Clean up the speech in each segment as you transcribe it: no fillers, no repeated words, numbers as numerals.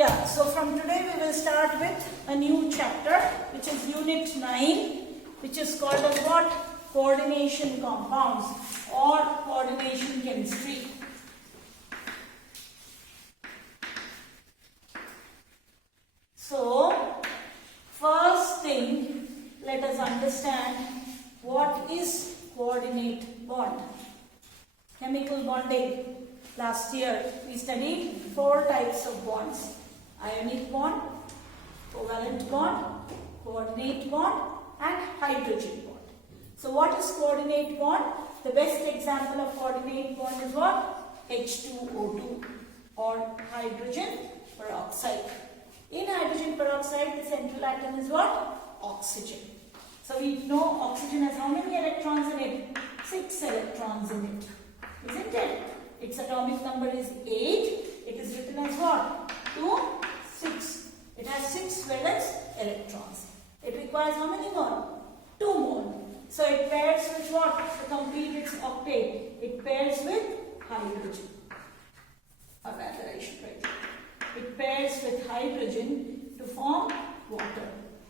Yeah, so from today we will start with a new chapter, which is Unit 9, which is called as what? Coordination compounds or coordination chemistry. So, first thing, let us understand what is coordinate bond. Chemical bonding. Last year we studied 4 types of bonds: ionic bond, covalent bond, coordinate bond, and hydrogen bond. So what is coordinate bond? The best example of coordinate bond is what? H2O2 or hydrogen peroxide. In hydrogen peroxide, the central atom is what? Oxygen. So we know oxygen has how many electrons in it? 6 electrons in it. Isn't it? Its atomic number is 8. It is written as what? 2, 6. It has 6 valence electrons. It requires how many more? 2 more. So it pairs with what? To complete its octet. It pairs with hydrogen. Or rather I should write it. It pairs with hydrogen to form water.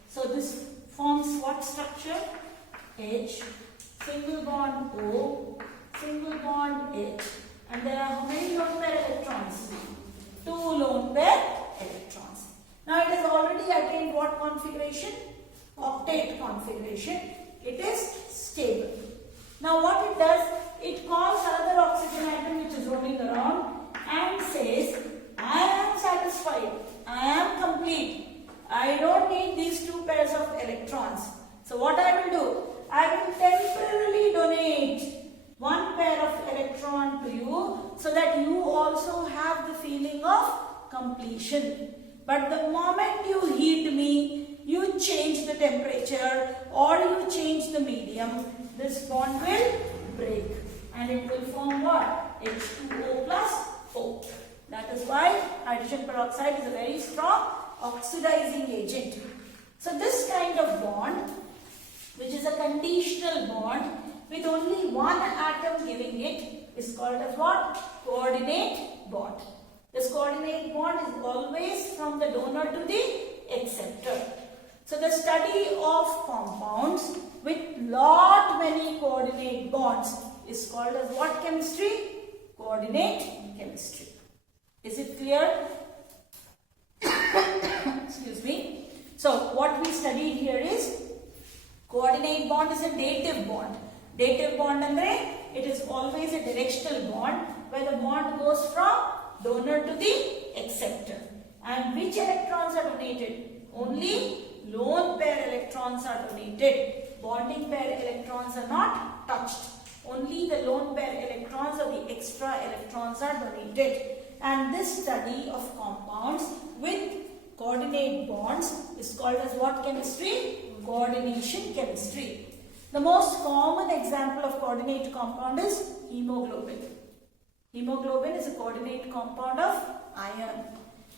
So this forms what structure? H, single bond O, single bond H. And there are how many lone pair electrons? 2 lone pair electrons. Now it has already attained what configuration? Octet configuration. It is stable. Now what it does? It calls another oxygen atom which is roaming around and says, I am satisfied. I am complete. I don't need these 2 pairs of electrons. So what I will do? I will temporarily donate 1 pair of electron to you so that you also have the feeling of completion. But the moment you heat me, you change the temperature or you change the medium, this bond will break and it will form what? H2O plus O. That is why hydrogen peroxide is a very strong oxidizing agent. So this kind of bond, which is a conditional bond with only 1 atom giving it, is called as what? Coordinate bond. This coordinate bond is always from the donor to the acceptor. So the study of compounds with many coordinate bonds is called as what chemistry? Coordinate chemistry. Is it clear? Excuse me. So what we studied here is coordinate bond is a dative bond. Dative bond andre, it is always a directional bond where the bond goes from donor to the acceptor. And which electrons are donated? Only lone pair electrons are donated. Bonding pair electrons are not touched. Only the lone pair electrons or the extra electrons are donated. And this study of compounds with coordinate bonds is called as what chemistry? Coordination chemistry. The most common example of coordinate compound is hemoglobin. Hemoglobin is a coordinate compound of iron.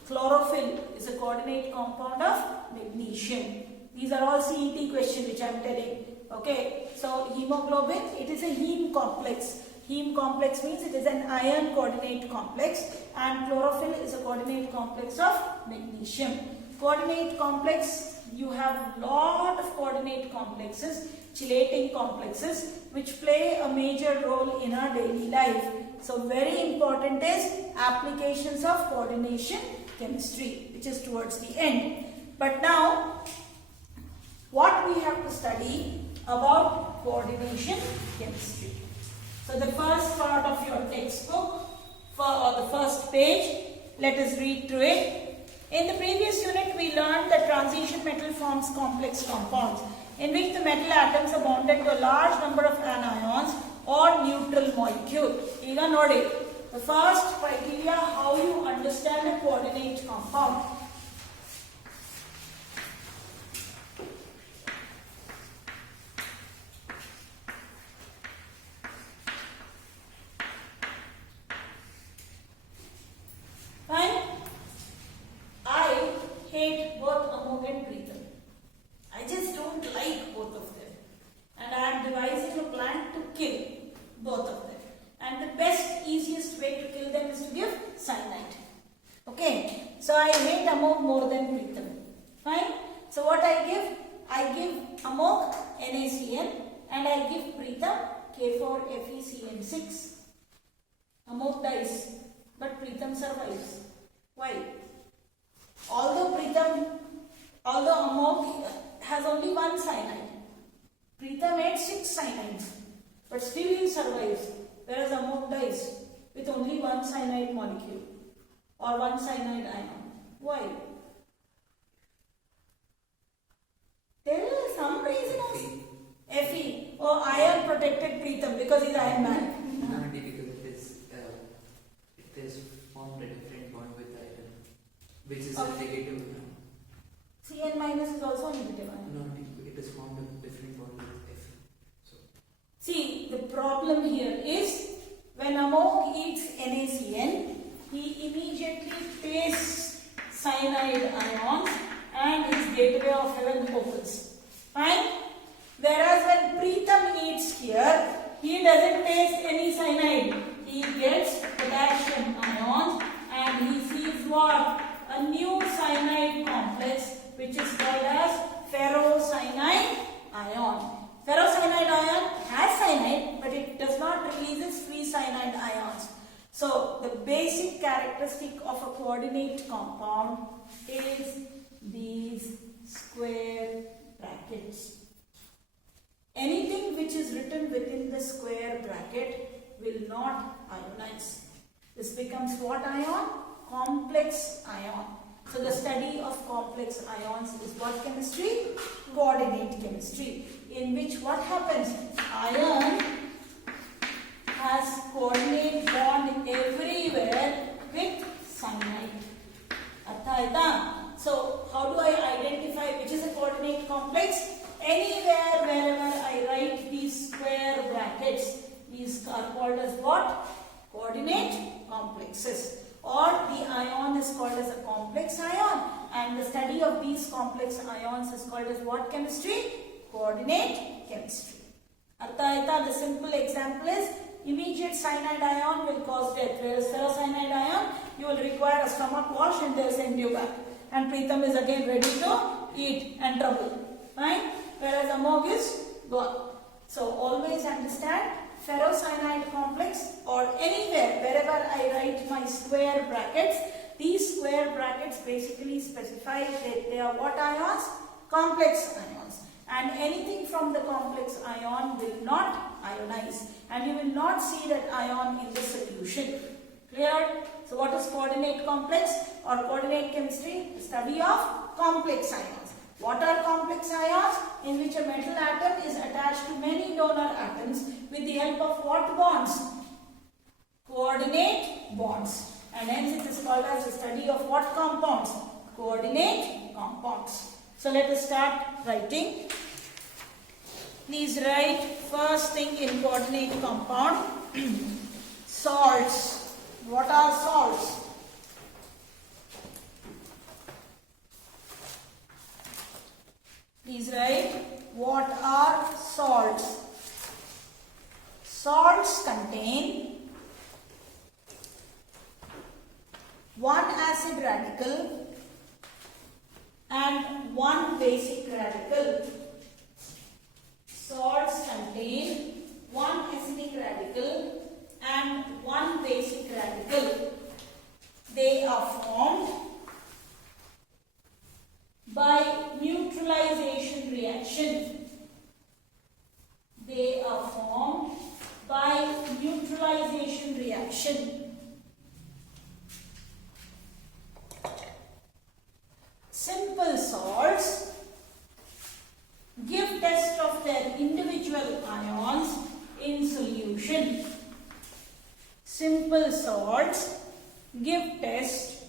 Chlorophyll is a coordinate compound of magnesium. These are all CET questions which I am telling. Okay, so hemoglobin, it is a heme complex. Heme complex means it is an iron coordinate complex, and chlorophyll is a coordinate complex of magnesium. Coordinate complex, you have lot of coordinate complexes, chelating complexes, which play a major role in our daily life. So very important is applications of coordination chemistry, which is towards the end. But now, what we have to study about coordination chemistry. So the first part of your textbook, or the first page, let us read through it. In the previous unit, we learned that transition metal forms complex compounds in which the metal atoms are bonded to a large number of anions or neutral molecule. Ega nodi. The first criteria how you understand a coordinate compound. Fine. I hate both Amog and Preetham. I just don't like both of them. And I am devising a plan to kill both of them. And the best, easiest way to kill them is to give cyanide. Okay. So I hate Amok more than Preetham. Fine. So what I give? I give Amok NaCN and I give Preetham K4FeCN6. Amok dies, but Preetham survives. Why? Although Amok has only one cyanide, Preetham ate 6 cyanides, but still he survives, whereas Amok dies with only one cyanide molecule or one cyanide ion. Why? There is some reason of Fe. Oh, iron protected Preetham because he's iron man. No, because it is formed a different bond with iron, which is a negative ion. Cn minus is also a negative ion. No, it is formed a different bond with Fe. So. See, the problem here is when Amok eats NaCN, he immediately tastes cyanide ions and his gateway of heaven opens. Fine? Whereas when Preetham eats here, he doesn't taste any cyanide. He gets potassium ions and he sees what? A new cyanide complex which is called as ferrocyanide ion. Ferrocyanide ion has cyanide, but it does not release free cyanide ions. So the basic characteristic of a coordinate compound is these square brackets. Anything which is written within the square bracket will not ionize. This becomes what ion? Complex ion. So the study of complex ions is what chemistry? Coordinate chemistry, in which what happens? Ion has coordinate bond everywhere with cyanide. So how do I identify which is a coordinate complex? Anywhere wherever I write these square brackets, these are called as what? Coordinate complexes. Or the ion is called as a complex ion, and the study of these complex ions is called as what chemistry? Coordinate chemistry. The simple example is immediate cyanide ion will cause death, whereas ferrocyanide ion you will require a stomach wash and they'll send you back. And Preetham is again ready to eat and trouble. Fine? Whereas Amok is gone. So always understand ferrocyanide complex or anywhere wherever I write my square brackets, these square brackets basically specify that they are what ions? Complex ions. And anything from the complex ion will not ionize, and you will not see that ion in the solution. Clear? So what is coordinate complex or coordinate chemistry? The study of complex ions. What are complex ions? In which a metal atom is attached to many donor atoms with the help of what bonds? Coordinate bonds. And hence it is called as the study of what compounds? Coordinate compounds. So let us start writing. Please write first thing in coordinate compound. Salts. What are salts? Please write what are salts. Salts contain one acid radical and one basic radical. Salts contain one acidic radical and one basic radical. They are formed by neutralization reaction. They are formed by neutralization reaction. Simple salts give test of their individual ions in solution. Simple salts give test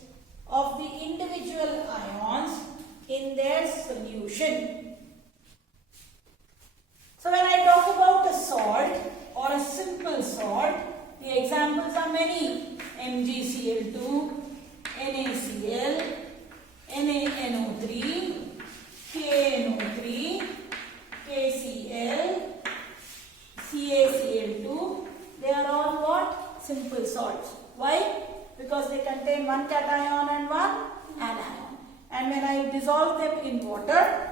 of the individual ions in their solution. So when I talk about a salt or a simple salt, the examples are many. MgCl2, NaCl, NaNO3, KNO3, KCl, CaCl2. They are all what? Simple salts. Why? Because they contain one cation and one anion. And when I dissolve them in water,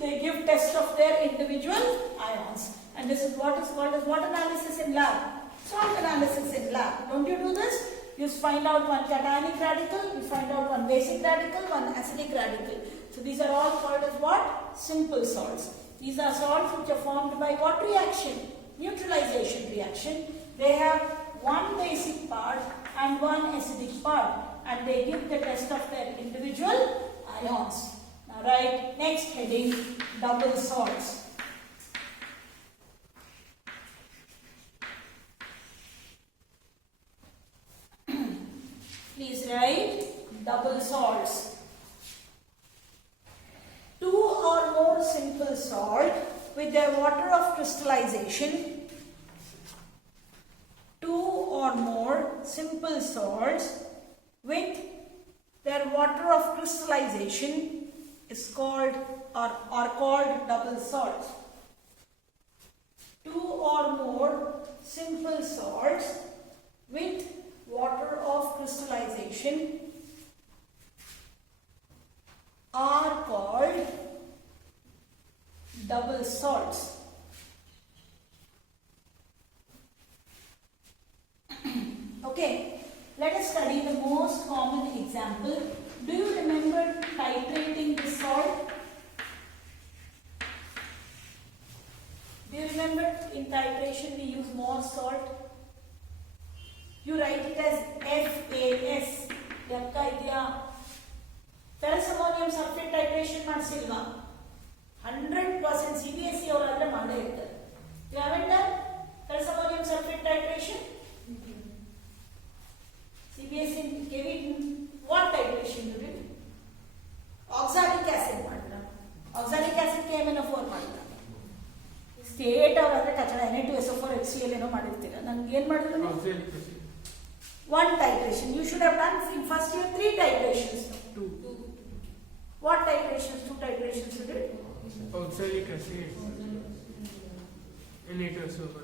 they give test of their individual ions. And this is what is called as what analysis in lab? Salt analysis in lab. Don't you do this? You find out one cationic radical, you find out one basic radical, one acidic radical. So these are all called as what? Simple salts. These are salts which are formed by what reaction? Neutralization reaction. They have one basic part and one acidic part, and they give the test of their individual ions. Now write next heading, double salts. Please write double salts. Two or more simple salt with their water of crystallization. Two or more simple salts with their water of crystallization is called or are called double salts. Two or more simple salts with water of crystallization are called double salts. Okay, let us study the most common example. Do you remember titrating the salt? Do you remember in titration we use more salt? You write it as FAS. Yakka idya. Ferrous ammonium sulfate titration ಮಾಡಿಸಿಲ್ವಾ? 100% CBSE ಅವರೆಲ್ಲ ಮಾಡೇ ಇರ್ತಾರೆ. You haven't done ferrous ammonium sulfate titration? CBSE gave it what titration you did? Oxalic acid ಮಾಡಿದ್ರ. Oxalic acid ಗೆ MnO4 ಮಾಡಿದ್ರ. State ಅವರಾದ್ರೆ ಕಚಡ Na2SO4 HCl ಏನೋ ಮಾಡಿರ್ತೀರ. ನಂಗೆ ಏನು ಮಾಡಿದ್ರು ನೀವು? One titration. You should have done in first year 3 titrations. Two. What titrations? 2 titrations you did? Oxalic acid. Na2SO4.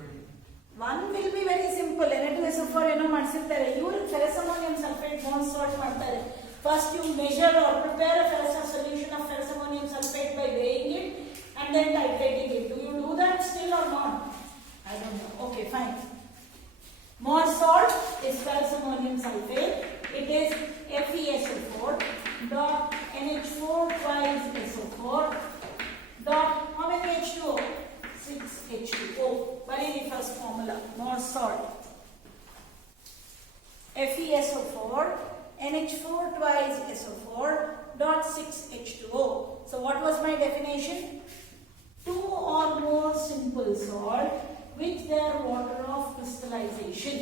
One will be very simple. Na2SO4 ಏನೋ ಮಾಡಿಸಿರ್ತಾರೆ. ಇವರು ferrous ammonium sulfate bond salt ಮಾಡ್ತಾರೆ. First you measure or prepare a ferrous solution of ferrous ammonium sulfate by weighing it and then titrating it. Do you do that still or not? I don't know. Okay, fine. More salt is ferrous ammonium sulfate. It is FeSO4 dot NH4 twice SO4 dot how many H2O? 6 H2O. Very the first formula. More salt. FeSO4 NH4 twice SO4 dot 6 H2O. So what was my definition? Two or more simple salt with their water of crystallization.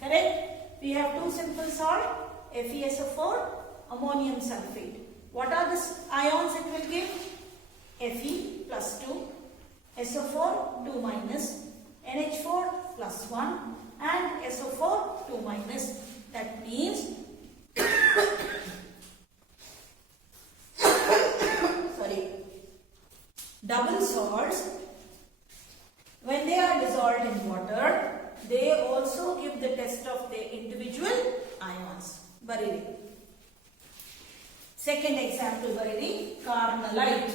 Correct? We have two simple salt, FeSO4, ammonium sulfate. What are the ions it will give? Fe plus 2, SO4 2 minus, NH4 plus 1 and SO4 2 minus. That means sorry, double salts, when they are dissolved in water, they also give the test of their individual ions. Bariri. Second example, Bariri, carnallite.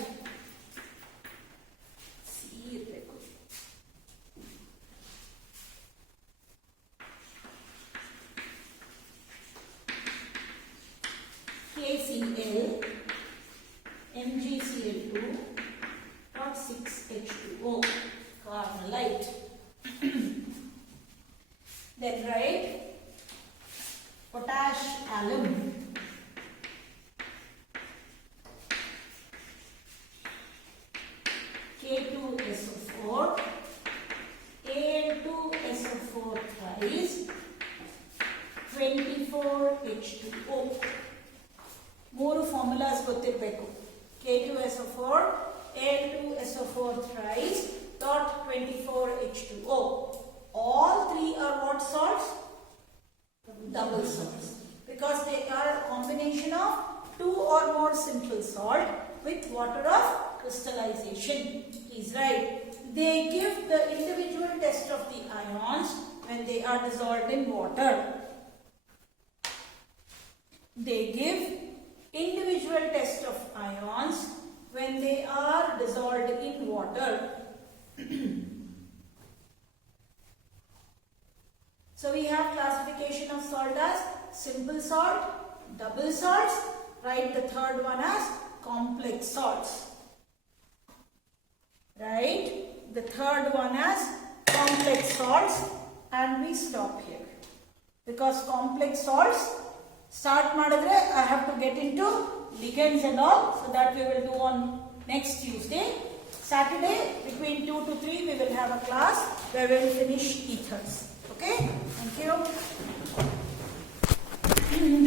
KCl, MgCl2, dot 6H2O, carnallite. Then write potash alum. K2SO4, Al2SO4 thrice, 24H2O. ಮೂರು formulas ಗೊತ್ತಿರಬೇಕು. K2SO4, Al2SO4 thrice dot 24H2O. All three are what salts? Double salts. Because they are a combination of two or more simple salt with water of crystallization. Please write. They give the individual test of the ions when they are dissolved in water. They give individual test of ions when they are dissolved in water. So we have classification of salt as simple salt, double salts, write the third one as complex salts. Right? The third one as complex salts, and we stop here. Because complex salts start madadre, I have to get into ligands and all, so that we will do on next Tuesday. Saturday between 2 to 3 we will have a class where we will finish ethers. Okay? Thank you. Do your